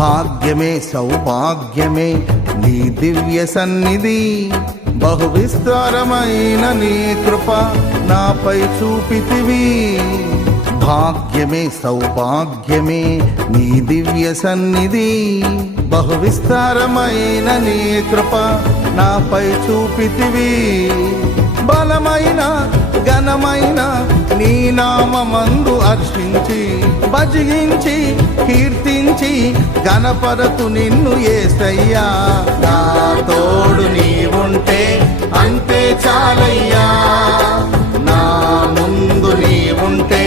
భాగ్యమే సౌభాగ్యమే నీ దివ్య సన్నిధి, బహు విస్తారమైన నీ కృప నాపై చూపితివి. భాగ్యమే సౌభాగ్యమే నీ దివ్య సన్నిధి, బహు విస్తారమైన నీ కృప నాపై చూపితివి. బలమైన ఘనమైన నీ నామమందు హర్షించి భజించి కీర్తించి గణపరతు నిన్ను యేసయ్యా. నా తోడు నీవుంటే అంతే చాలయ్యా, నా ముందు నీవుంటే